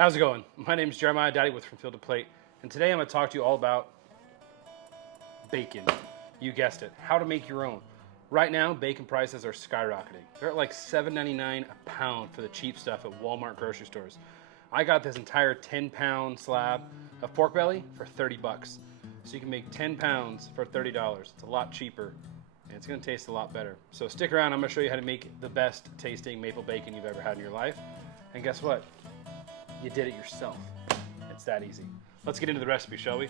How's it going? My name is Jeremiah Daddy with From Field to Plate, and today I'm going to talk to you all about bacon. You guessed it, how to make your own. Right now, bacon prices are skyrocketing. They're at like $7.99 a pound for the cheap stuff at Walmart grocery stores. I got this entire 10-pound slab of pork belly for 30 bucks. So you can make 10 pounds for $30. It's a lot cheaper, and it's going to taste a lot better. So stick around, I'm going to show you how to make the best tasting maple bacon you've ever had in your life. And guess what? You did it yourself. It's that easy. Let's get into the recipe, shall we?